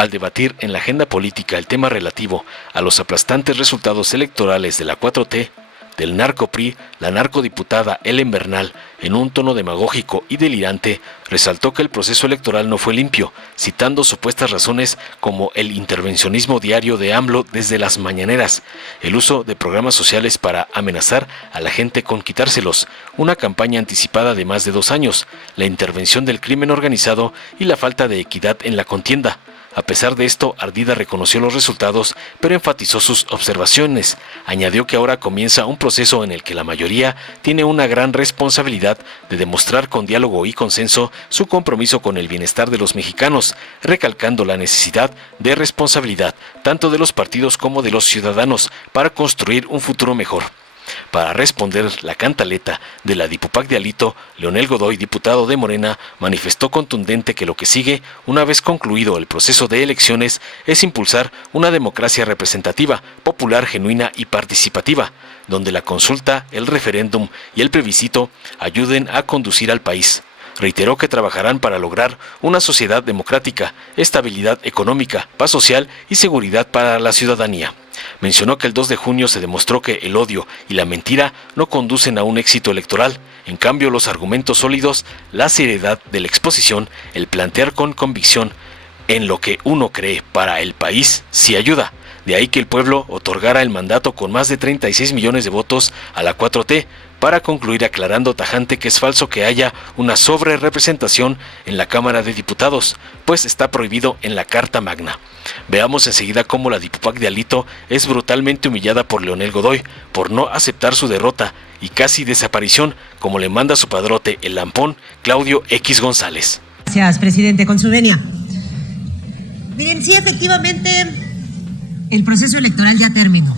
Al debatir en la agenda política el tema relativo a los aplastantes resultados electorales de la 4T, del narco-PRI, la narcodiputada Ellen Bernal, en un tono demagógico y delirante, resaltó que el proceso electoral no fue limpio, citando supuestas razones como el intervencionismo diario de AMLO desde las mañaneras, el uso de programas sociales para amenazar a la gente con quitárselos, una campaña anticipada de más de 2 años, la intervención del crimen organizado y la falta de equidad en la contienda. A pesar de esto, Ardida reconoció los resultados, pero enfatizó sus observaciones. Añadió que ahora comienza un proceso en el que la mayoría tiene una gran responsabilidad de demostrar con diálogo y consenso su compromiso con el bienestar de los mexicanos, recalcando la necesidad de responsabilidad tanto de los partidos como de los ciudadanos para construir un futuro mejor. Para responder la cantaleta de la Dipupac de Alito, Leonel Godoy, diputado de Morena, manifestó contundente que lo que sigue, una vez concluido el proceso de elecciones, es impulsar una democracia representativa, popular, genuina y participativa, donde la consulta, el referéndum y el plebiscito ayuden a conducir al país. Reiteró que trabajarán para lograr una sociedad democrática, estabilidad económica, paz social y seguridad para la ciudadanía. Mencionó que el 2 de junio se demostró que el odio y la mentira no conducen a un éxito electoral. En cambio, los argumentos sólidos, la seriedad de la exposición, el plantear con convicción en lo que uno cree para el país, sí ayuda. De ahí que el pueblo otorgara el mandato con más de 36 millones de votos a la 4T, para concluir aclarando tajante que es falso que haya una sobrerepresentación en la Cámara de Diputados, pues está prohibido en la Carta Magna. Veamos enseguida cómo la Dipupac de Alito es brutalmente humillada por Leonel Godoy por no aceptar su derrota y casi desaparición, como le manda su padrote, el lampón Claudio X González. Gracias, presidente, con su venia. Miren, sí, efectivamente, el proceso electoral ya terminó.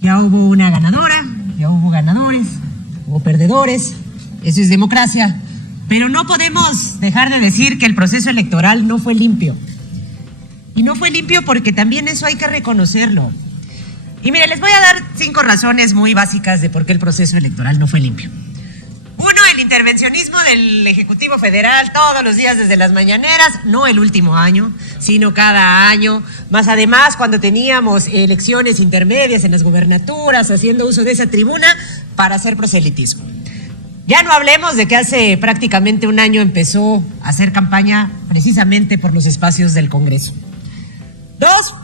Ya hubo una ganadora, ya hubo ganadores, hubo perdedores, eso es democracia, pero no podemos dejar de decir que el proceso electoral no fue limpio. Y no fue limpio porque también eso hay que reconocerlo. Y mire, les voy a dar 5 razones muy básicas de por qué el proceso electoral no fue limpio. 1, el intervencionismo del Ejecutivo Federal todos los días desde las mañaneras, no el último año, sino cada año, más además cuando teníamos elecciones intermedias en las gubernaturas, haciendo uso de esa tribuna para hacer proselitismo. Ya no hablemos de que hace prácticamente un año empezó a hacer campaña precisamente por los espacios del Congreso. 2,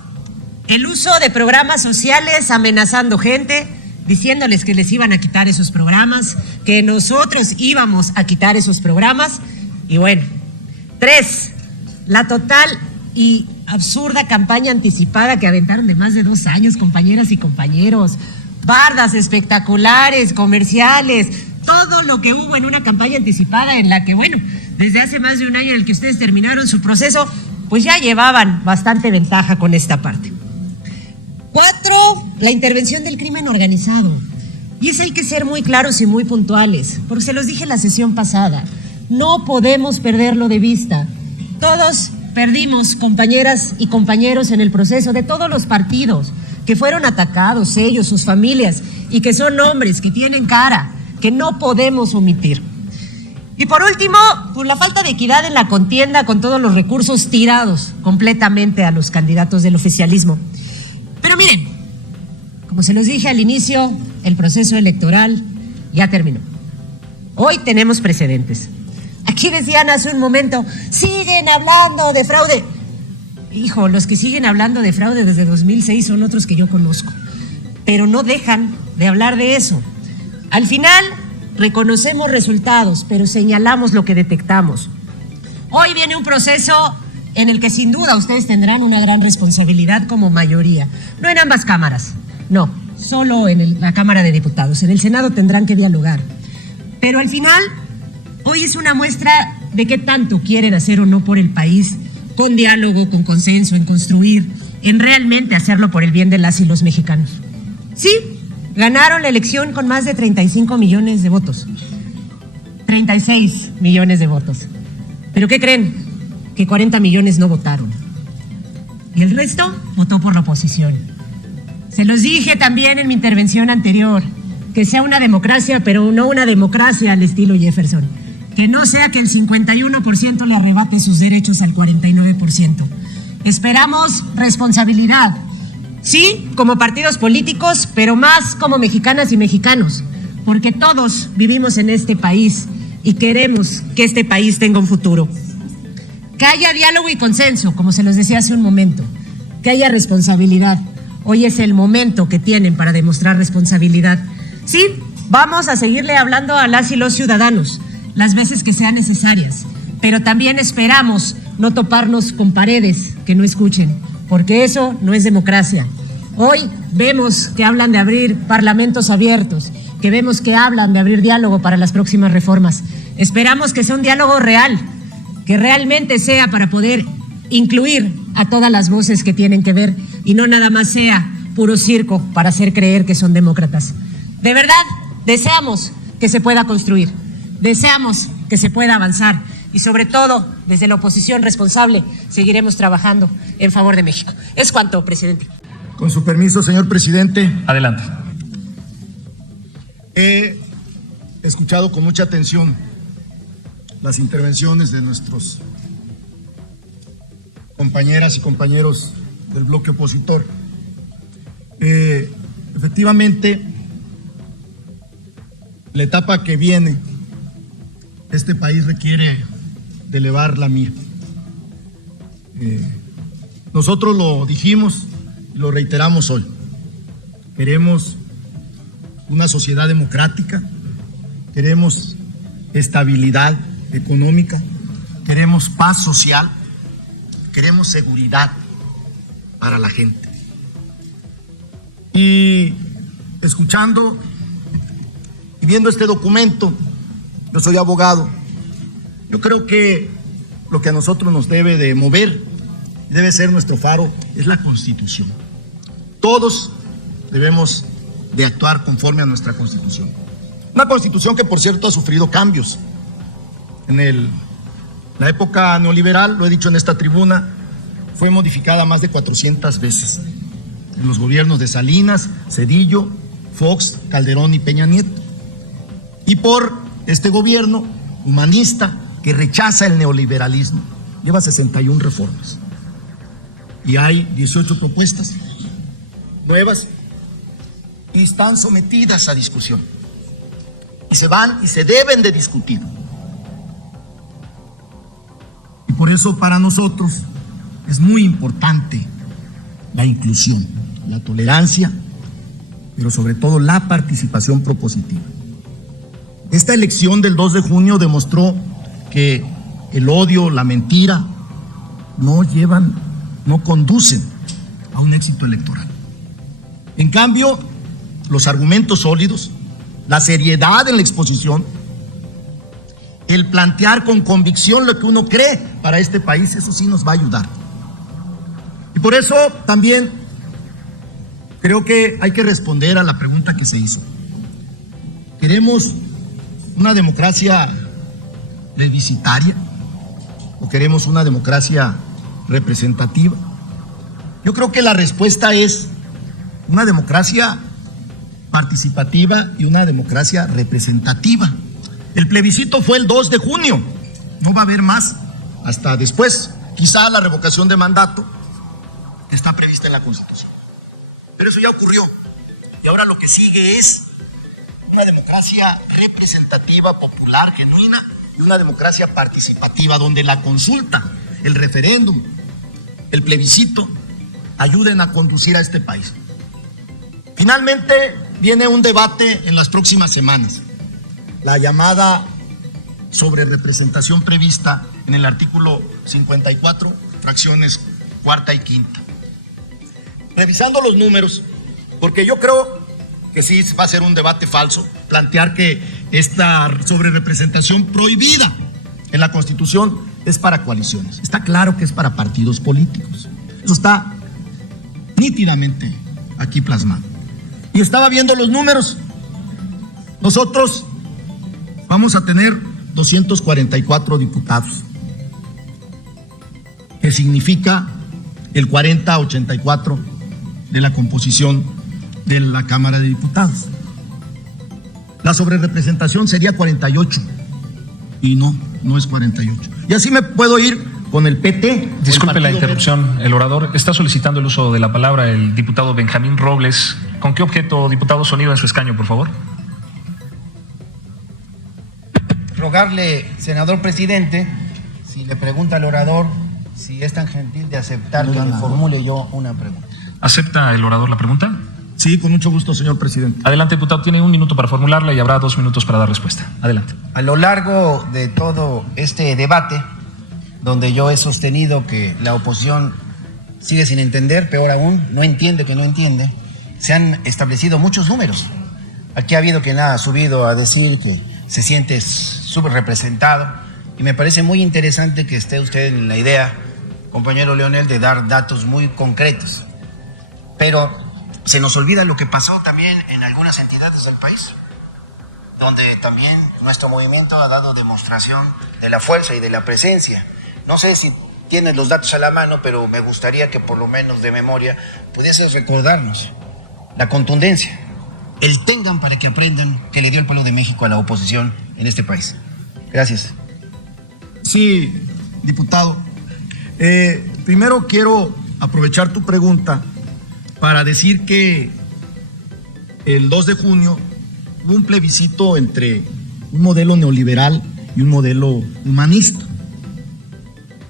el uso de programas sociales amenazando gente, diciéndoles que les iban a quitar esos programas, que nosotros íbamos a quitar esos programas. Y bueno, 3, la total y absurda campaña anticipada que aventaron de más de 2 años, compañeras y compañeros. Bardas espectaculares, comerciales, todo lo que hubo en una campaña anticipada en la que, bueno, desde hace más de un año en el que ustedes terminaron su proceso, pues ya llevaban bastante ventaja con esta parte. 4, la intervención del crimen organizado. Y eso hay que ser muy claros y muy puntuales, porque se los dije en la sesión pasada, no podemos perderlo de vista. Todos perdimos, compañeras y compañeros, en el proceso de todos los partidos que fueron atacados, ellos, sus familias, y que son hombres que tienen cara, que no podemos omitir. Y por último, por la falta de equidad en la contienda, con todos los recursos tirados completamente a los candidatos del oficialismo. Pero miren, como se los dije al inicio, el proceso electoral ya terminó. Hoy tenemos precedentes. Aquí decían hace un momento, siguen hablando de fraude. Hijo, los que siguen hablando de fraude desde 2006 son otros que yo conozco, pero no dejan de hablar de eso. Al final, reconocemos resultados, pero señalamos lo que detectamos. Hoy viene un proceso en el que sin duda ustedes tendrán una gran responsabilidad como mayoría. No en ambas cámaras, no, solo en la Cámara de Diputados. En el Senado tendrán que dialogar. Pero al final, hoy es una muestra de qué tanto quieren hacer o no por el país, con diálogo, con consenso, en construir, en realmente hacerlo por el bien de las y los mexicanos. Sí, ganaron la elección con más de 35 millones de votos. 36 millones de votos. ¿Pero qué creen? Que 40 millones no votaron. Y el resto votó por la oposición. Se los dije también en mi intervención anterior, que sea una democracia, pero no una democracia al estilo Jefferson. Que no sea que el 51% le arrebate sus derechos al 49%. Esperamos responsabilidad. Sí, como partidos políticos, pero más como mexicanas y mexicanos, porque todos vivimos en este país y queremos que este país tenga un futuro. Que haya diálogo y consenso, como se los decía hace un momento. Que haya responsabilidad. Hoy es el momento que tienen para demostrar responsabilidad. Sí, vamos a seguirle hablando a las y los ciudadanos las veces que sean necesarias, pero también esperamos no toparnos con paredes que no escuchen, porque eso no es democracia. Hoy vemos que hablan de abrir parlamentos abiertos, que vemos que hablan de abrir diálogo para las próximas reformas. Esperamos que sea un diálogo real, que realmente sea para poder incluir a todas las voces que tienen que ver y no nada más sea puro circo para hacer creer que son demócratas. De verdad, deseamos que se pueda construir, deseamos que se pueda avanzar y sobre todo, desde la oposición responsable, seguiremos trabajando en favor de México. Es cuanto, presidente. Con su permiso, señor presidente. Adelante. He escuchado con mucha atención las intervenciones de nuestros compañeras y compañeros del bloque opositor. Efectivamente, la etapa que viene, este país requiere de elevar la mira. Nosotros lo dijimos y lo reiteramos hoy. Queremos una sociedad democrática, queremos estabilidad económica, queremos paz social, queremos seguridad para la gente. Y escuchando y viendo este documento, yo soy abogado, yo creo que lo que a nosotros nos debe de mover, debe ser nuestro faro, es la Constitución. Todos debemos de actuar conforme a nuestra Constitución. Una Constitución que, por cierto, ha sufrido cambios. En la época neoliberal, lo he dicho en esta tribuna, fue modificada más de 400 veces. En los gobiernos de Salinas, Zedillo, Fox, Calderón y Peña Nieto. Y por este gobierno humanista que rechaza el neoliberalismo, lleva 61 reformas. Y hay 18 propuestas nuevas y están sometidas a discusión. Y se van y se deben de discutir. Y por eso para nosotros es muy importante la inclusión, la tolerancia, pero sobre todo la participación propositiva. Esta elección del 2 de junio demostró que el odio, la mentira, no conducen a un éxito electoral. En cambio, los argumentos sólidos, la seriedad en la exposición, el plantear con convicción lo que uno cree para este país, eso sí nos va a ayudar. Y por eso también creo que hay que responder a la pregunta que se hizo. ¿Queremos una democracia plebiscitaria o queremos una democracia representativa? Yo creo que la respuesta es una democracia participativa y una democracia representativa. El plebiscito fue el 2 de junio, no va a haber más hasta después. Quizá la revocación de mandato está prevista en la Constitución, pero eso ya ocurrió y ahora lo que sigue es una democracia representativa, popular, genuina y una democracia participativa donde la consulta, el referéndum, el plebiscito ayuden a conducir a este país. Finalmente viene un debate en las próximas semanas, la llamada sobrerepresentación prevista en el artículo 54, fracciones cuarta y quinta. Revisando los números, porque yo creo que sí va a ser un debate falso plantear que esta sobrerepresentación prohibida en la Constitución es para coaliciones. Está claro que es para partidos políticos. Eso está nítidamente aquí plasmado. Y estaba viendo los números. Nosotros vamos a tener 244 diputados, que significa el 40-84 de la composición de la Cámara de Diputados. La sobrerepresentación sería 48 y no es 48. Y así me puedo ir con el PT. Disculpe la interrupción. El orador está solicitando el uso de la palabra el diputado Benjamín Robles. ¿Con qué objeto, diputado? Sonido en su escaño, por favor. Rogarle, senador presidente, si le pregunta al orador si es tan gentil de aceptar que le formule yo una pregunta. ¿Acepta el orador la pregunta? Sí, con mucho gusto, señor presidente. Adelante, diputado. Tiene 1 minuto para formularla y habrá 2 minutos para dar respuesta. Adelante. A lo largo de todo este debate, donde yo he sostenido que la oposición sigue sin entender, peor aún, no entiende que no entiende, se han establecido muchos números. Aquí ha habido quien ha subido a decir que se siente subrepresentado, y me parece muy interesante que esté usted en la idea, compañero Leonel, de dar datos muy concretos. Pero se nos olvida lo que pasó también en algunas entidades del país, donde también nuestro movimiento ha dado demostración de la fuerza y de la presencia. No sé si tienes los datos a la mano, pero me gustaría que por lo menos de memoria pudieses recordarnos la contundencia, el tengan para que aprendan que le dio el pueblo de México a la oposición en este país. Gracias. Sí, diputado. Primero quiero aprovechar tu pregunta para decir que el 2 de junio hubo un plebiscito entre un modelo neoliberal y un modelo humanista,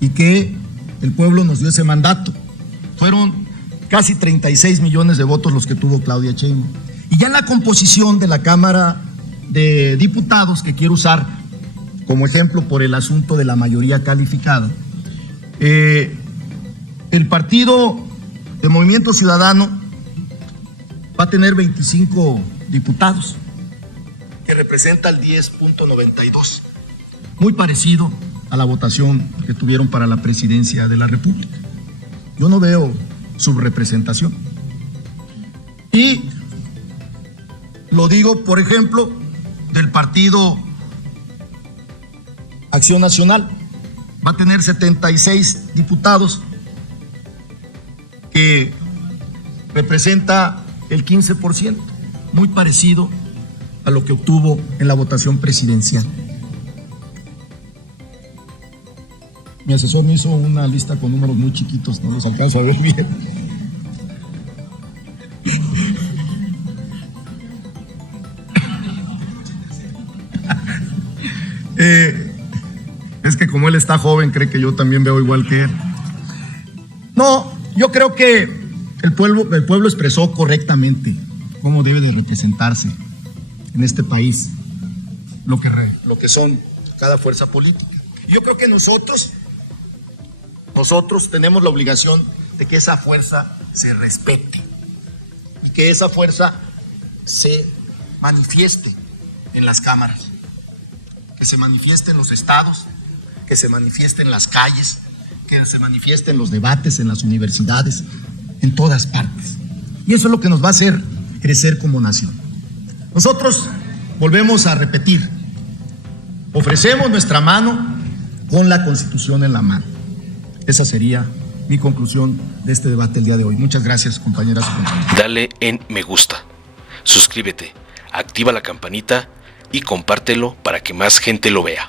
y que el pueblo nos dio ese mandato. Fueron casi 36 millones de votos los que tuvo Claudia Sheinbaum. Y ya en la composición de la Cámara de Diputados, que quiero usar como ejemplo por el asunto de la mayoría calificada, el partido de Movimiento Ciudadano va a tener 25 diputados, que representa el 10.92, muy parecido a la votación que tuvieron para la presidencia de la República. Yo no veo subrepresentación. Y lo digo, por ejemplo, del partido Acción Nacional. Va a tener 76 diputados, que representa el 15%, muy parecido a lo que obtuvo en la votación presidencial. Mi asesor me hizo una lista con números muy chiquitos, no los alcanzo a ver bien. Es que como él está joven, cree que yo también veo igual que él. No, yo creo que el pueblo expresó correctamente cómo debe de representarse en este país lo que son cada fuerza política. Y yo creo que nosotros tenemos la obligación de que esa fuerza se respete y que esa fuerza se manifieste en las cámaras, que se manifieste en los estados, que se manifieste en las calles, que se manifieste en los debates, en las universidades, en todas partes. Y eso es lo que nos va a hacer crecer como nación. Nosotros, volvemos a repetir, ofrecemos nuestra mano con la Constitución en la mano. Esa sería mi conclusión de este debate el día de hoy. Muchas gracias, compañeras y compañeros. Dale en me gusta, suscríbete, activa la campanita y compártelo para que más gente lo vea.